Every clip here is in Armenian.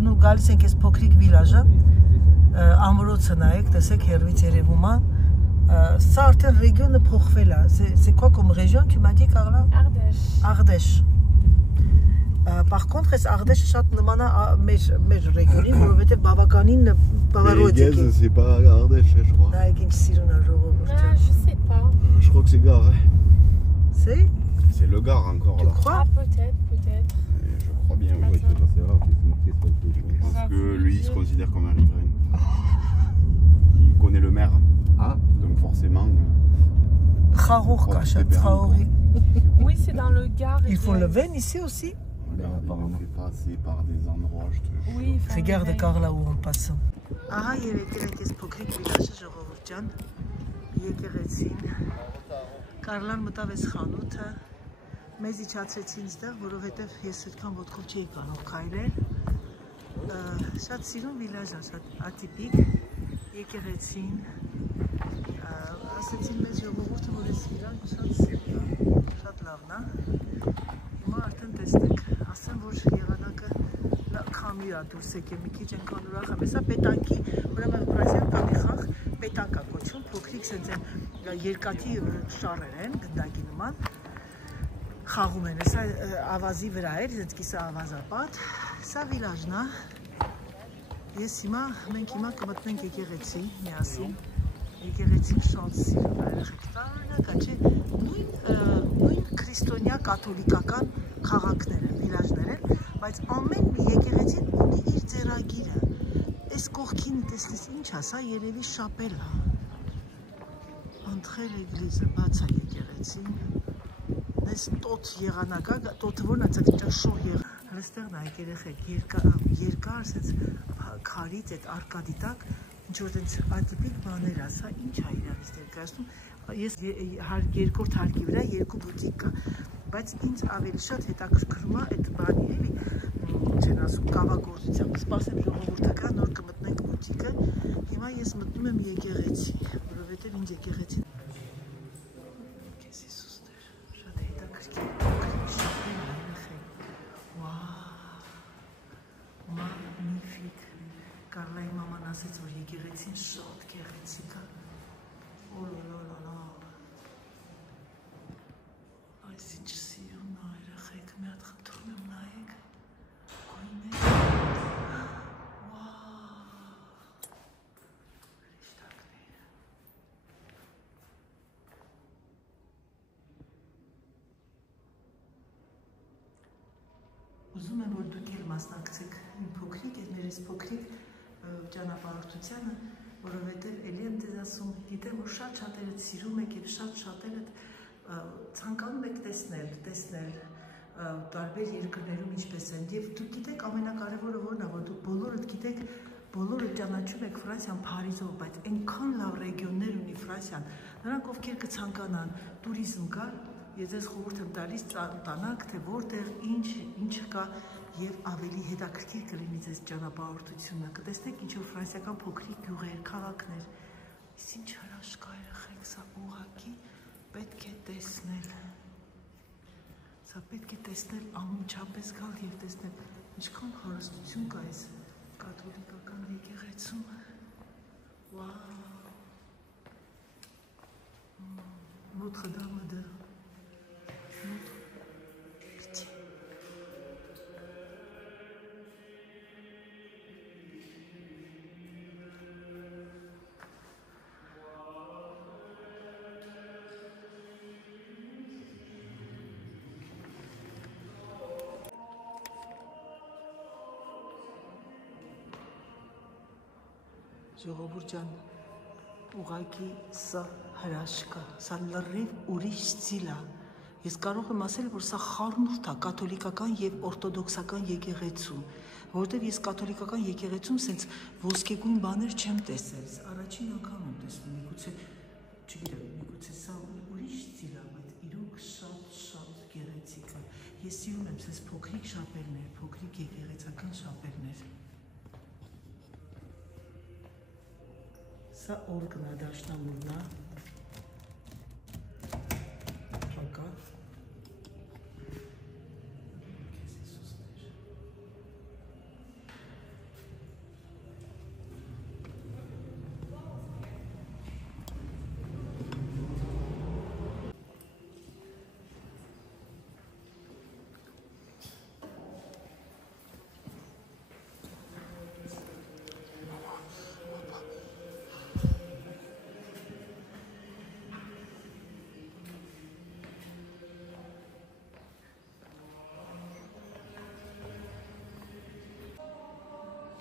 գնու գալիս ենք այս փոքրիկ վիլաժը, ամրոցը նայեք, տեսեք հեռվից երևում է, սա արդեն ռեգիոնը փոխվել է, c'est quoi comme région, tu m'as dit Carla? Ardèche. Par contre, այս Ardèche շատ նման է մեր ռեգիոնին, որովհետև բավականին բավարարոց է։ C'est pas Ardèche, je crois. Նայեք ինչ սիրուն է ժողովուրդը։ Je sais pas. Je crois que c'est Gare. C'est? C'est le Gare encore là. Quoi? Peut-être. Je crois bien, oui. Parce que lui, il se considère comme un riverain. Il connaît le maire. Ah. Donc forcément. Kharour, Oui, c'est dans le Gard. Ils font le vin ici aussi? On fait passer par des endroits, je te jure. Oui, Regarde Carla où on passe. Ահա երեկել ենք այս փոքրիկ վիլաժը ժողովուրդ ջան, եկեղեցին, Կարլան մտավ այս խանութը, մեզ իջացրեցին ստեղ, որովհետև ես այդքան ոտքով չէի կարող քայլել, շատ սիրուն վիլաժ է, շատ ատիպիկ, եկեղեցին, ասեցին մեզ ժողովուրդը, որ այս վիլան շատ սիրուն է, շատ լավն է, հիմա արդեն տեսնենք, ասեմ, որ եղանակը քամի է դուրս եկել, մի քիչ ենքան ուրախ եմ, հեսա պետանքի, ուրեմն Ֆրանսիան կա մի խաղ, պետանք է կոչում, փոքրիկ սենց են երկաթի շարեր են, գնդակի նման, խաղում են, հեսա ավազի վրա էր, սենց կիսա ավազապատ, սա վիլաժն է, մենք հիմա կմտնենք եկեղեցի, միասին, եկեղեցին շատ սիրում է, տարօրինակ է, չէ, նույն քրիստոնյա կաթոլիկական քաղաքներ են, վիլաժներ են, բայց ամեն մի եկեղեցին ունի իր ձեռագիրը, այս կողքին տեսնես ինչ է, սա երևի շապել է, Ընթրել էգլիզը, բաց է եկեղեցին, այս տոտ եղանակա, տոտը որն է ճաշող եղանակ, հստեղ նայեք երեխեք, երկար սենց քարից այդ արկադի տակ, ինչ-որ տենց ատիպիկ բաներ է, սա ինչ է իրավից ներկայացնում, ես երկրորդ հարկի վրա երկու բուտիկ կա, բայց ինձ ավելի շատ հետաքրքրում է այդ բանի էլի, ինչ են ասում, կավագործությամբ, սպասեմ ժողովուրդը կա, նոր կմտնենք բուտիկը, հիմա ես մտնում եմ եկեղեցի, որովհետև ինձ եկեղեցին Քեզ Հիսուսներ, շատ հետաքրքիր, փոքրիկ շապել է երեխեք, magnifique, Կարլայի մաման ասեց, որ եկեղեցին շատ գեղեցիկ է, օլոլոլոլո Այս ինչ սիրուն է երեխեք, մի հատ խնդրում եմ նայեք, գույներ, հրիշտակներ, ուզում եմ, որ դուք էլ մասնակցեք իմ փոքրիկ, մեր այս փոքրիկ ճանապարհորդությանը, որովհետև էլի եմ ձեզ ասում, գիտեմ, որ շատ շատերդ սիրում եք և շատ շատերդ ցանկանում եք տեսնել տարբեր երկրներում ինչպես են և դուք գիտեք ամենակարևորը որն է, որ դուք բոլորդ գիտեք, բոլորը ճանաչում եք Ֆրանսիան Փարիզով, բայց այնքան լավ ռեգիոններ ունի Ֆրանսիան, նրանք ովքեր կցանկանան տուրիզմ գալ, ես ձեզ խորհուրդ եմ տալիս տանաք, թե որտեղ ինչ կա և ավելի հետաքրքիր կլինի ձեզ ճանապարհորդությունը, կտեսնեք ինչ-որ ֆրանսիական փոքրիկ գյուղեր, քաղաքներ, իսկ ինչ հրաշք է երեխեք, սա ուղղակի պետք է տեսնել, սա պետք է տեսնել անմիջապես գալ և տեսնել, ինչքան հարստություն կա այս կաթոլիկական եկեղեցում, Notre Dame de Pitié. Ժողովուրդ ջան, ուղղակի սա հրաշք է, սա լրիվ ուրիշ ստիլ է։ Ես կարող եմ ասել, որ սա խառնուրդ է կաթոլիկական և օրթոդոքսական եկեղեցում, որովհետև ես կաթոլիկական եկեղեցում սենց ոսկեգույն բաներ չեմ տեսել, առաջին անգամ եմ տեսնում, միգուցե, չգիտեմ, միգուցե սա ուրիշ ստիլ է, բայց իրոք շատ գեղեցիկ է։ Ես սիրում եմ սենց փոքրիկ շապերներ, փոքրիկ եկեղեցական շապերներ։ Սա օրգն է, դաշնամուրն է, հակա, Քեզ Հիսուսներ,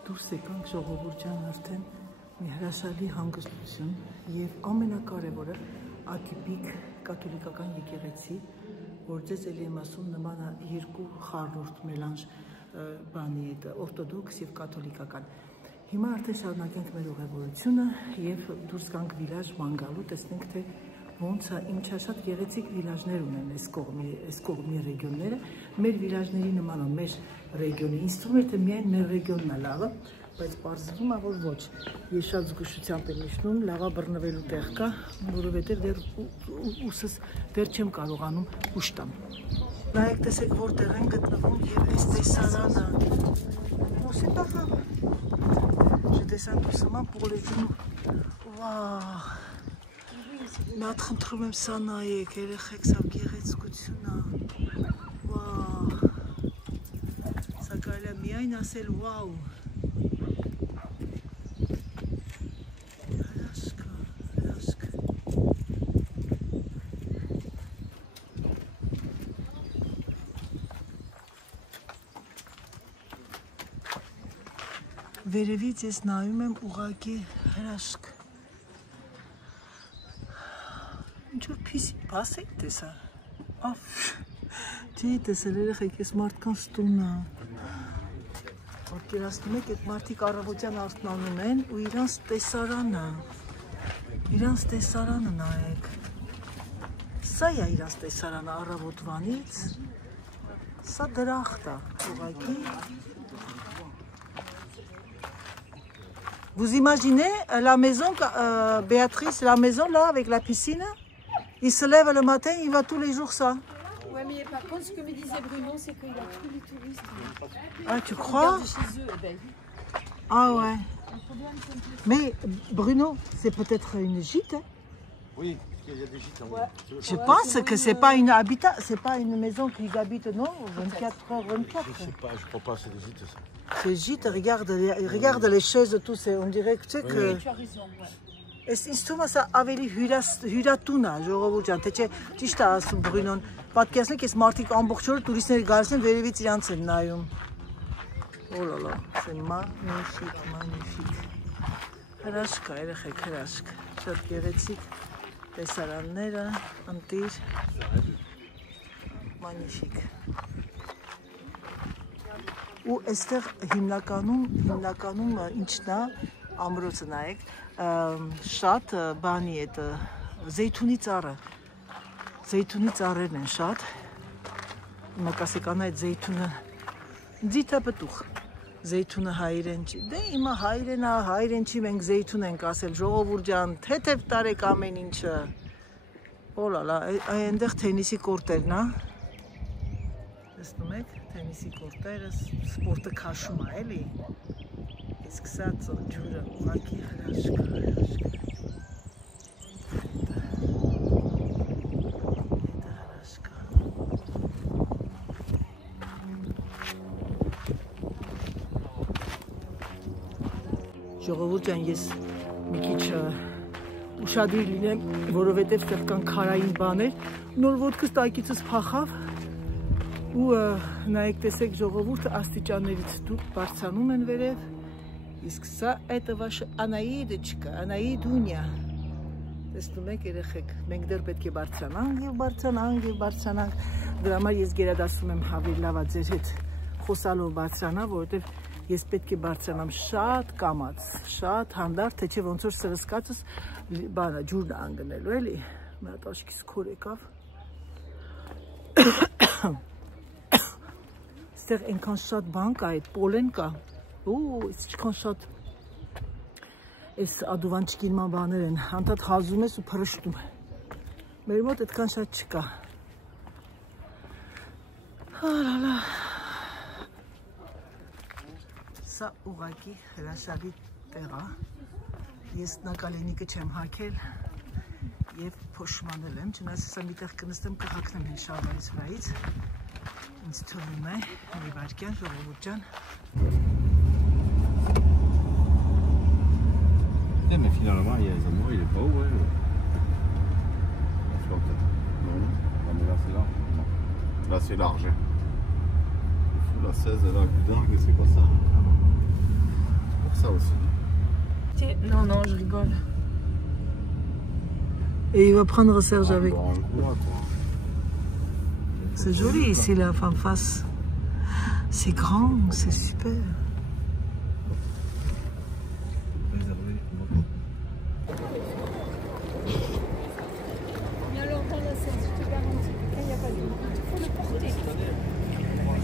դուրս եկանք ժողովուրդյան արդեն մի հրաշալի հանգստություն եւ ամենակարևորը ակիպիկ կաթոլիկական եկեղեցի, որ ձեզ էլի եմ ասում նման է երկու խառնուրդ մելանժ բանի հետ օրթոդոքս եւ կաթոլիկական։ Հիմա արդեն շարունակենք մեր ուղևորությունը եւ դուրս գանք վիլաժ Մանգալու, տեսնենք թե ոնց է, ինչա շատ գեղեցիկ վիլաժներ ունեն այս կողմի ռեգիոնները, մեր վիլաժների նման է մեր ռեգիոնը, ինձ թվում է թե միայն մեր ռեգիոնն է լավը, բայց պարզվում է, որ ոչ, ես շատ զգուշությամբ եմ իջնում, լավա բռնվելու տեղ կա, որովհետև դեռ ուսս դեռ չեմ կարողանում ուշ տամ։ Նայեք, տեսեք որտեղ են գտնվում եւ այս տեսարանը։ Ոսի տախա։ J'étais doucement pour les genoux. Waouh. Մի հատ խնդրում եմ սա նայեք, երեխեք, սա գեղեցկությունն է։ Վաու։ Սա կարելի է միայն ասել վաու։ Հրաշք, հրաշք։ Վերևից ես նայում եմ ուղղակի հրաշք։ Ինչ-որ պիսի բաս եք տեսա։ Չի տեսել երեխեք, ես մարդկանց տունն է։ Պատկերացնում եք, այդ մարդիկ առավոտյան արթնանում են ու իրանց տեսարանը նայեք։ Սա է իրանց տեսարանը առավոտվանից, սա դրախտ է, ուղղակի։ Vous imaginez la maison, Béatrice, la maison là avec la piscine? Il se lève le matin, il va tous les jours ça. Ouais, mais par contre, ce que me disait Bruno, c'est qu'il y a tous les touristes. Ah, tu crois? Chez eux, ben. Ah ouais. Mais Bruno, c'est peut-être une gîte? Hein? Oui, il y a des gîtes. Ouais. Je pense que c'est pas une habitat, c'est pas une maison qu'ils habitent, non? 24h24. Je sais pas, je crois pas, c'est des gîtes ça. C'est gîte, regarde les chaises, tout, on dirait que tu sais que... Tu as raison, ouais. Ես ինձ թվում է սա ավելի հյուրատուն է, ժողովուրդ ջան, թե չէ ճիշտ է ասում Բրունոն, պատկերացնեք ես մարդիկ ամբողջ օրը տուրիստներ գալիս են, վերևից իրանց են նայում։ Օլալա, c'est magnifique, magnifique։ Հրաշք է, երեխեք, հրաշք, շատ գեղեցիկ տեսարանները, ընտիր, magnifique։ Ու այստեղ հիմնականում ինչն է, ամրոցը նայեք, շատ բանի այդ զեյթունի ծառերն են շատ, մակասեկան այդ զեյթունը ձիթը պտուխ, զեյթունը հայրեն չի, դե իմա հայրեն չի, մենք զեյթուն ենք ասել, ժողովուրդ ջան, թեթև տարեք ամեն ինչը, օլալա, այնտեղ թենիսի կորտերն է, տեսնում եք, թենիսի կորտերը, սպորտը քաշում է, էլի, իսկ սա ջուրը ուղղակի հրաշք է։ Ժողովուրդ ջան, ես մի քիչ ուշադիր լինեմ, որովհետև ստեղ կան քարային բաներ, նոր ոտքս տակիցս փախավ ու նայեք տեսեք ժողովուրդը աստիճաններից դուք բարձրանում են վերև, իսկ սա это ваша Анаидочка, Анаидունья։ Տեսնում եք երեխեք, մենք դեռ պետք է բարձրանանք, դրա համար ես գերադասում եմ հավի լավա ձեր հետ խոսալով բարձրանա, որովհետև ես պետք է բարձրանամ շատ կամած, շատ հանդարտ, թե չէ ոնց որ սրսկածս բանը ջուրն անգնելու էլի, մի հատ աչքիս քոր եկավ։ Ստեղ այնքան շատ բան կա, այդ պոլեն կա, ինչքան շատ այս ադուվանչկինման բաներ են, անդադ հազում ես ու փրշտում, մեր մոտ այդքան շատ չկա։ Հալալա։ Սա ուղղակի հրաշալի տեղ է, ես նակալենիկը չեմ հագել և փոշմանել եմ, չնայած սա մի տեղ կնստեմ կհագնեմ հեն շալվարից վրայից, ինձ թվում է, մի վարկյան, ժողովուրդ ջան։ Mais finalement, il y a les amours, il est pas haut, ouais. La flotte. Non, mais là c'est large. Là c'est large. Hein. La 16, elle a dingue, c'est pas ça. pour ça aussi. Non, non, je rigole. Et il va prendre Serge avec. C'est joli ici, la femme face. C'est grand, c'est super. Bien longtemps la Serge, je te garantis. Quand il n'y a pas d'eau, il faut le porter. Moi,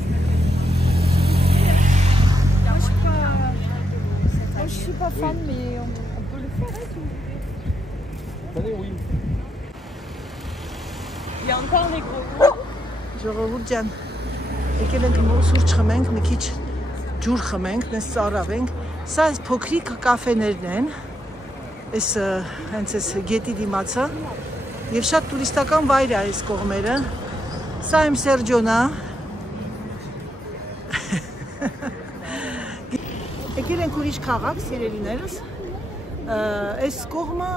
je suis pas fan, mais on peut le faire, hein, si vous voulez. Oui. Il y a encore les gros. Ժողովուրդ ջան, եկել ենք սուրճ խմենք, մի քիչ ջուր խմենք, նես ծարավենք։ Սա այս փոքրիկ կաֆեներն են, այս հենց այս գետի դիմացը, եւ շատ տուրիստական վայր է այս կողմերը։ Սա իմ Սերջոնն է։ Եկել ենք ուրիշ քաղաք, սիրելիներս։ Այս կողմը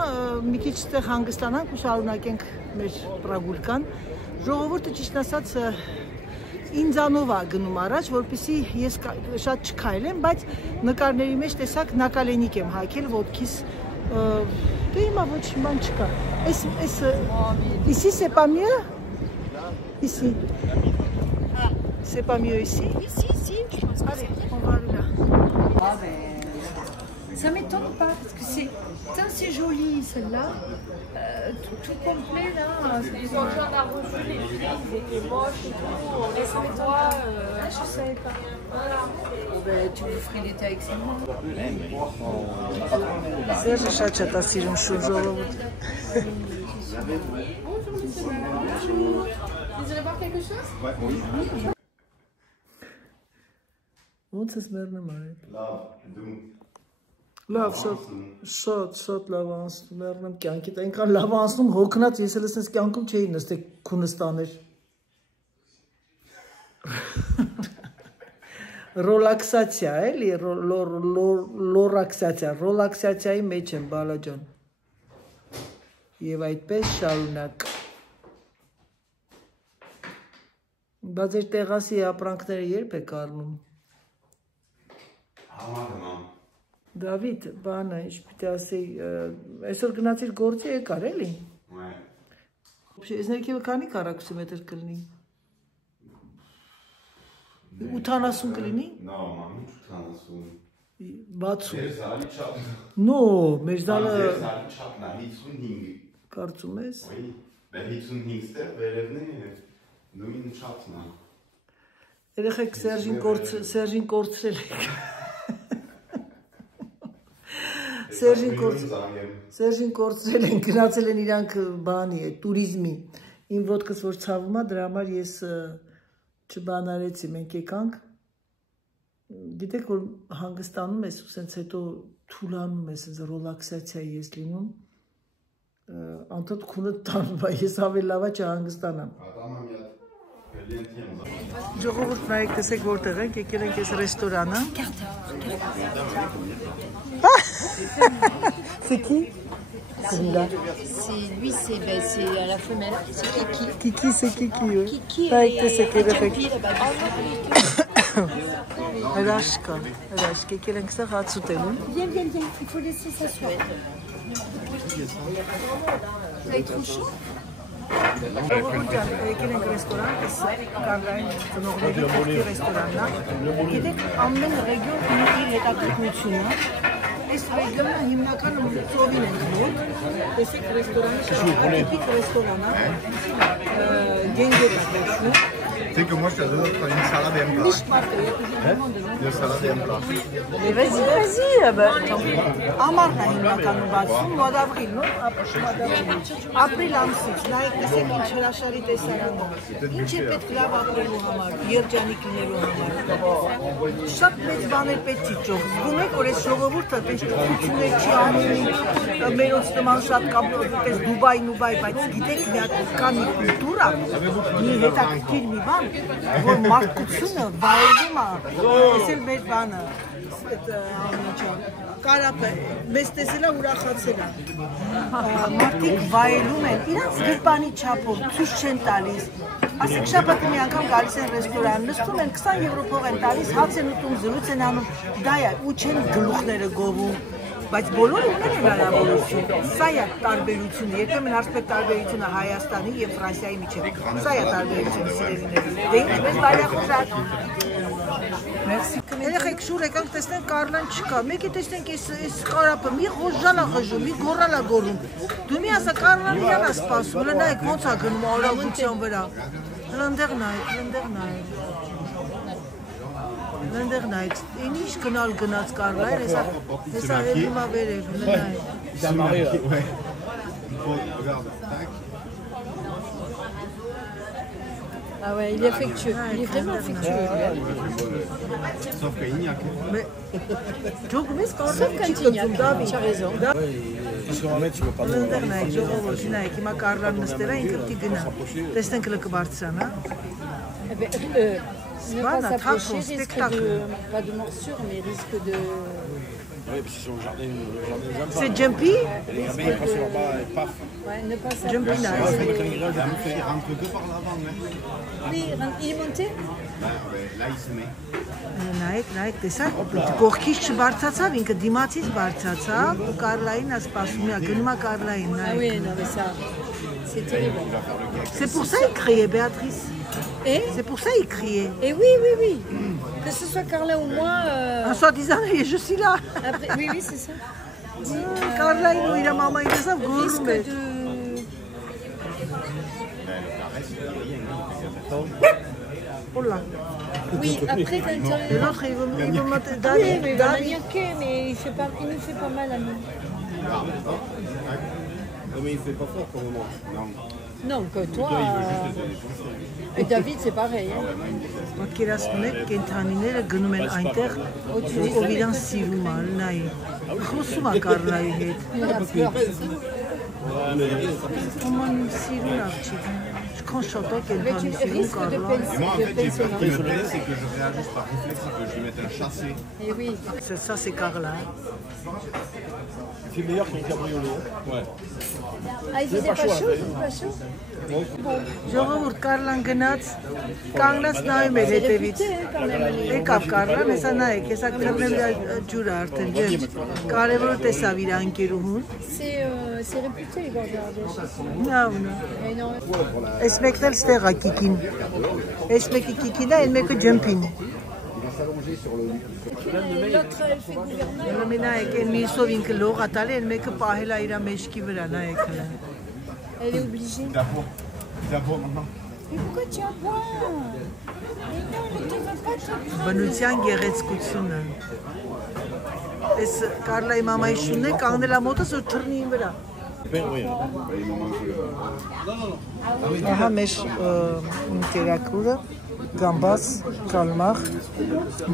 մի քիչ ստեղ հանգստանանք ու շարունակենք մեր պրագուլկան։ Ժողովուրդը ճիշտ ասած ինձանով է գնում առաջ, որպեսզի ես շատ չքայլեմ, բայց նկարների մեջ տեսակ նակալենիկ եմ հագել ոտքիս։ Դե հիմա ոչ բան չկա։ Ici c'est pas mieux? Ici. C'est pas mieux ici? Ici, je pense que Allez, on va là. ça m'étonne pas, parce que c'est joli celle-là. Tout complet là. Ils ont besoin d'un refus, les filles, ils étaient moches et tout. On les toi. Je savais pas. Voilà. Ben, tu vous ferais l'été avec ça. Serge շատ շատ է սիրում շուտ ժողովուրդ։ Vous allez boire quelque chose? Oui. Ոնց ես մեռնում արել։ Լավ, դու Լավ, շատ լավ անցնում, մեռնեմ կյանքիդ, այնքան լավ անցնում, հոգնած, ես էլ ասես կյանքում չէի նստել քունստաներ։ Ռոլաքսացիա, էլի, ռոլաքսացիայի մեջ եմ, բալաջան։ Եվ այդպես շարունակ։ Բայց էր տեղասի ապրանքները երբ եք առնում։ Համարում Դավիթ, բանը, ինչ պիտի ասեի, այսօր գնացիր գործի եկար, էլի։ Ouais. Ես ներքևը քանի քառակուսիմետր կլինի։ 80 կլինի։ Non, maman, tu t'en souviens. 60։ Zali chat. No, մեր զալը Zali chat na hitsun hing. կարծում ես։ Oui. Ben hitsun hingster verevne. Նույն chatն է։ Երեխեք Սերժին կորցրել եք։ Սերժին կորցրել են, գնացել են իրանք բանի, տուրիզմի։ Իմ ոտքս որ ցավում է, դրա համար ես չբանարեցի, մենք եկանք։ Գիտեք, որ հանգստանում ես ու սենց հետո թուլանում ես, սենց ռոլաքսացիայի ես լինում։ Անդոտ քունը տանում է, ես ավելի լավա չհանգստանամ։ Ժողովուրդ նայեք, տեսեք որտեղ ենք, եկել ենք այս ռեստորանը։ C'est qui? Celui-là. Lui, c'est à la femelle. C'est Kiki. Kiki, c'est Kiki, oui. Kiki et c'est là-bas. Rashka, եկել ենք սա հաց ուտելու։ Viens, il faut laisser s'asseoir. Ça est trop chaud? Ժողովուրդ ջան, եկել ենք ռեստորան, այս Կարլային ծնողների փոքրի ռեստորանն է։ Գիտեք, ամեն ռեգիոն ունի իր հետաքրքրությունը։ Այս ռեգիոնը հիմնականում ծովին են գնում։ Տեսեք ռեստորանը, տիպիկ ռեստորան է։ Գենգետ է կոչվում։ C'est que moi je te donne une salade et un plat. Une salade et un plat. Mais vas-y, Amarna հիմնականում բացվում, mois d'avril, non? Ապրիլ ամսից, նայեք, տեսեք ինչ հրաշալի տեսարան է։ Ինչ է պետք լավ ապրելու համար, երջանիկ լինելու համար։ Շատ մեծ բաներ պետք չի ճոխ։ Զգում եք, որ այս ժողովուրդը տեսություններ չի անում, մերոնց նման շատ կապտոց Դուբայ, բայց գիտեք, մի հատ կա մի կուլտուրա, մի հետաքրքիր մի բան, որ մարդկությունը վայելում է, տեսել մեր բանը, կարապը, մեզ տեսելա ուրախացել է, մարդիկ վայելում են, իրանց գրպանի չապով, ցույց չեն տալիս, Ասենք շաբաթը մի անգամ գալիս են ռեստորան, նստում են 20 եվրո փող են տալիս, հաց են ուտում, զրույց են անում, դա է, ու չեն գլուխները գովում, բայց բոլորը ունեն հնարավորություն։ Սա է տարբերությունը, երբեմն ասում եք տարբերությունը Հայաստանի եւ Ֆրանսիայի միջեւ։ Սա է տարբերությունը սիրելիների։ Դե ինչպես բարեխոսակ։ Մերսի։ Երեխեք շուր եկանք տեսնենք Կարլան չկա։ Մեկի տեսնենք այս կարապը մի ղոժալա խժում, մի գորալա գորում։ Դու մի ասա Կարլան իրանա սպասում, նայեք ոնց է գնում արագության վրա։ Լնդեղ նայեք, Լնդեղ նայեք, ինչ գնալ գնաց Կարլա էր, հեսա հետումա վերև, նայեք։ Ah ouais, il est affectueux, il est vraiment affectueux. Sauf qu'il n'y a que... Sauf quand il n'y a que, tu as raison. Parce qu'en fait, tu peux pas trop... Ne pas s'approcher, risque de, pas de morsure, mais risque de... Oui, parce qu'ils sont au jardin des enfants. C'est Jumpy? Et les gamins, ils passent là-bas et paf. Ouais, ne pas s'approcher. Jumpy, là. Il rentre que par l'avant. Oui, il est monté? Là, il se met. Նայեք, տեսա, կողքից չբարձացավ, ինքը դիմացից բարձացավ, ու Կարլային ասպասում է, գնում է Կարլային, Ah oui, non mais ça, c'est terrible. C'est pour ça qu'il criait, Béatrice. Et? C'est pour ça qu'il criait. Et oui. Que ce soit Carla ou moi... En soi disant, je suis là. Après, oui, c'est ça. Կարլային ու իր մամային տեսավ, գոռում է. Oula. Oui, après quand Et l'autre, il veut monter. Oui, mais il va maniaquer, mais il nous fait pas mal à nous. Non, mais il fait pas fort pour le moment. Non. Non, que toi... Et David, c'est pareil. Պատկերացնում եք, կենթանիները գնում են այնտեղ, ով իրան սիրում է, նայ։ Խոսում է Կարլայի հետ։ Ոման սիրուն աղջիկ։ Quand je chante Mais tu risques de Et moi, en fait, j'ai peur qu'il me plaise, c'est que je réagisse par réflexe et que je lui mette un chassé. Et oui. Ça, c'est Carla. C'est meilleur qu'un cabriolet. Ouais. Ah, il faisait pas chaud? Ժողովուրդ Կարլան գնաց, կանգնած նայում էր հետևից։ Եկավ Կարլան, հեսա նայեք, հեսա թռնել ջուրը արդեն, կարևորը տեսավ իր անկերուհուն։ C'est réputé, les regarder. Նավ, Այս մեկն էլ ստեղ է Կիկին։ Այս մեկը Կիկին է, այն մեկը Ջմպին։ L'autre, elle fait gouvernail. Նայեք, այն միսով ինքը լող է տալի, այն մեկը պահել է իր մեջքի վրա, նայեք հլը։ Elle est obligée. D'abord, maman. Mais pourquoi tu aboies? Mais non, ne te va pas te prendre. Բնության գեղեցկությունը։ Այս Կարլայի մամայի շունն է կանգնել է մոտս ու թռնի իր վրա։ Ահա մեր ինտերակուրը, գամբաս, կալմախ,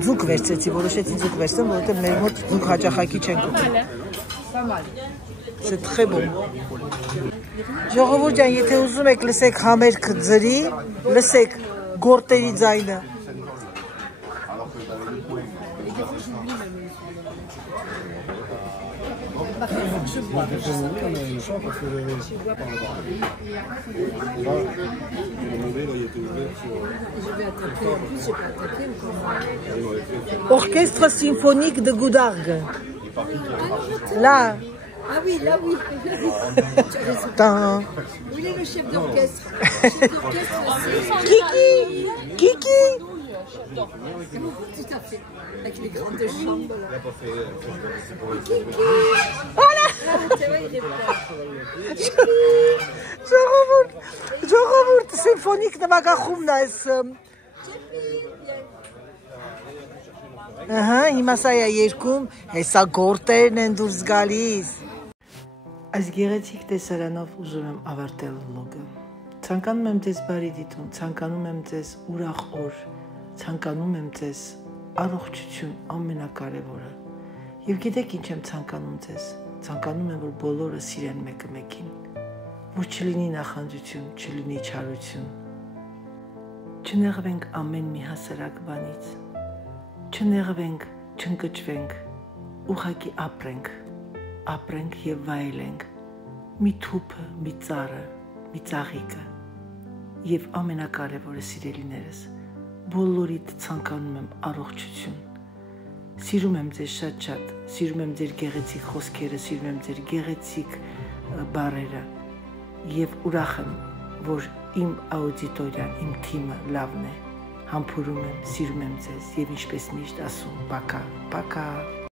ձուկ վերցեցի, որոշեցի ձուկ վերցնեմ, որովհետև մեր մոտ ձուկ հաճախակի չենք ուտում։ C'est très bon։ Ժողովուրդ ջան, եթե ուզում եք լսեք համերգ ձրի, լսեք գորտերի ձայնը։ Orchestre symphonique de Goudargue. Là. Ah oui, là oui. Où il est le chef d'orchestre? Kiki. Kiki. Tout à fait. Avec les grandes chambres là. Kiki. Voilà. C'est vrai, il est blanc. Ժողովուրդ սիմֆոնիկ նվագախումն է այս։ Ահա, հիմա սա է երկում, հեսա գորտերն են դուրս գալիս։ Այս գեղեցիկ տեսարանով ուզում եմ ավարտել վլոգը։ Ցանկանում եմ ձեզ բարի դիտում, ցանկանում եմ ձեզ ուրախ օր, ցանկանում եմ ձեզ առողջություն ամենակարևորը։ Եվ գիտեք ինչ եմ ցանկանում ձեզ։ Ցանկանում եմ, որ բոլորը սիրեն մեկը մեկին, որ չլինի նախանձություն, չլինի չարություն։ Չնեղվենք ամեն մի հասարակ բանից։ Չնեղվենք, չընկճվենք, ուղղակի ապրենք եւ վայելենք մի թուփը, մի ծառը, մի ծաղիկը Եվ ամենակարևորը սիրելիներս, բոլորիդ ցանկանում եմ առողջություն։ Սիրում եմ ձեզ շատ, սիրում եմ ձեր գեղեցիկ խոսքերը, սիրում եմ ձեր գեղեցիկ բառերը եւ ուրախ եմ, որ իմ աուդիտորիան, իմ թիմը լավն է։ Համբուրում եմ, սիրում եմ ձեզ եւ ինչպես միշտ ասում, պակա, պակա։